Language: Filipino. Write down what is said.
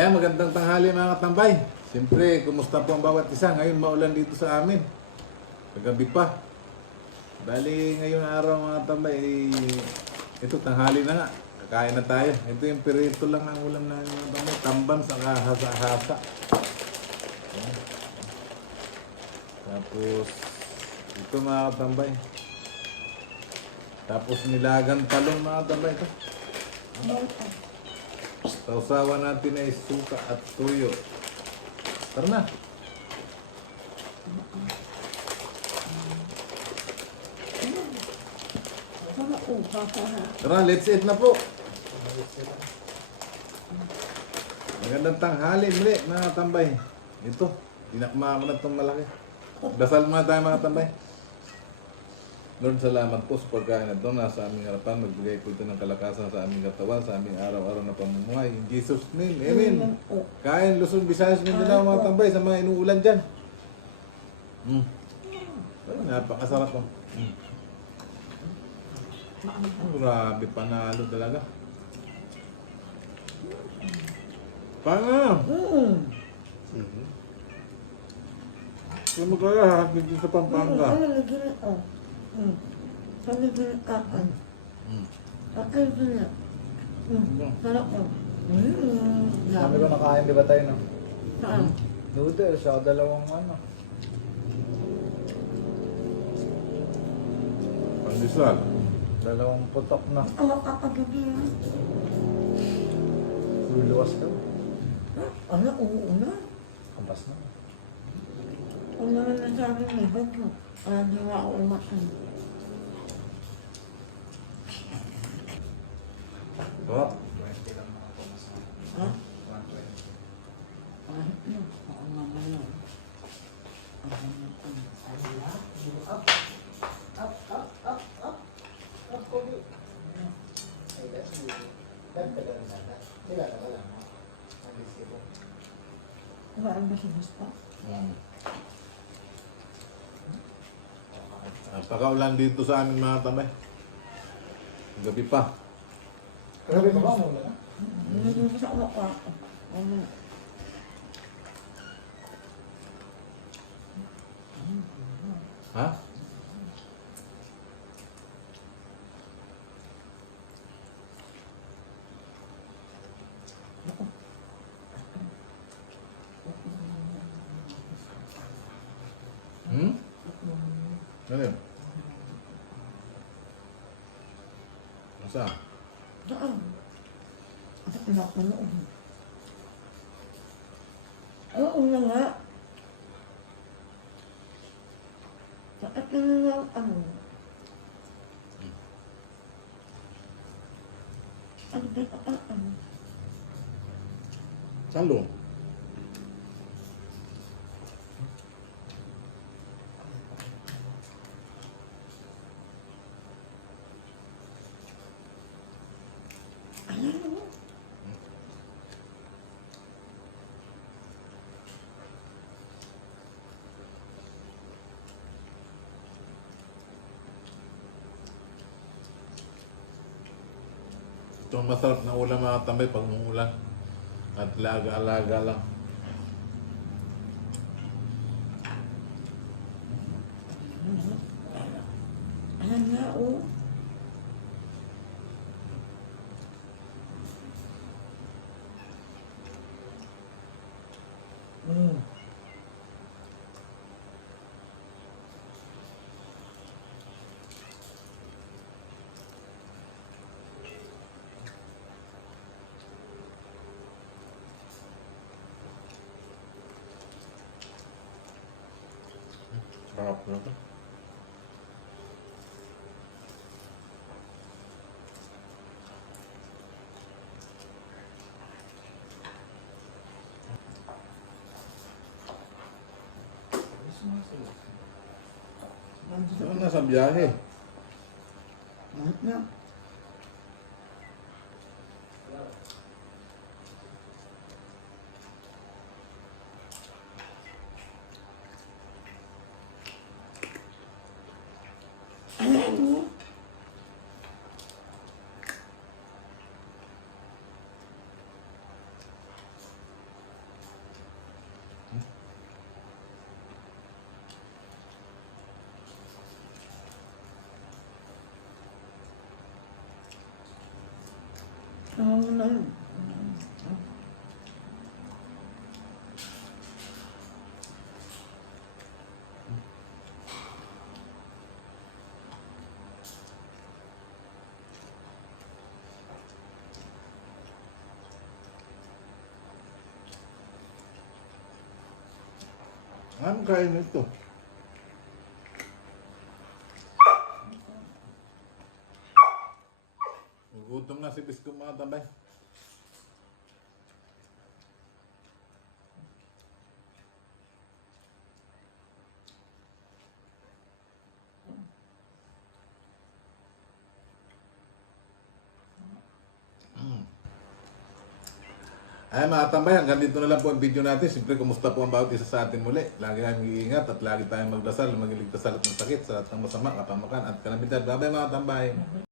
Magandang tanghali mga katambay. Siyempre, kumusta po ang bawat isa? Ngayon maulan dito sa amin. Kagabi pa. Bali, ngayong araw mga katambay, ito tanghali na nga. Kakain na tayo. Ito yung pirito lang ang ulam na mga katambay. Tamban sa hasa-hasa. Tapos, ito mga katambay. Tapos nilagang talong mga katambay. Ito. Sausawan natin ay suka at tuyo. Tara na. Tara, let's eat na po. Magandang tanghali muli mga tambay. Ito, dinakma mo na itong malaki. Dasal muna tayo mga tambay. Lord, salamat po sa pagkain na ito. Nasa aming harapan, magbigay po ito ng kalakasan sa aming katawan, sa aming araw-araw na pamumuhay. In Jesus' name, Amen. Kain, Luzon, Visayas, Mindanao, mga tambay, sa mga inuulan dyan. Napakasarap po. Grabe, panalo talaga. Panalo! Kaya magkaya, hapit din sa Pampanga. Sabi ko na kakan. Kakan ko na. Sarap ko. Sabi ko nakain, di ba tayo no? Saan? Noodle, sa dalawang ano. Pandesal. Dalawang putok na. Ako kakagabi ha. Luluwas ka. Ano? Oo na. Kampas na. Kung naman nasabi may bag mo. Di nga ako umakan. Sarap. Ha? Kahit na. Ako nga ngayon. Parang masibos pa. Napakaulan dito sa amin mga tambay. Gabi pa. Grabe pa ba mo na? Hindi ko sa kwarto. Ha? Ano yun? Masa? Saan? Ako pinapanood. Oo na nga. Sakit na lang ano. Ano ba ano? Salo. Ayan mo. Ito ang masarap na ulam mga tambay pag umuulan. At laga-alaga lang. Ayan nga oh. Sarap na ito. Saan nasa biyahe? Bakit na? Ayan mo. Tama mo na yun. Anong kain nito? Gutom na si Bisko mga tambay. Ay mga tambay, hanggang dito na lang po ang video natin. Siyempre, kumusta po ang bawat isa sa atin muli. Lagi tayong iingat at lagi tayong magdasal, magiligtas sa lahat ng sakit, sa lahat ng masama, kapamakan at kalamidad. Bye-bye mga tambay.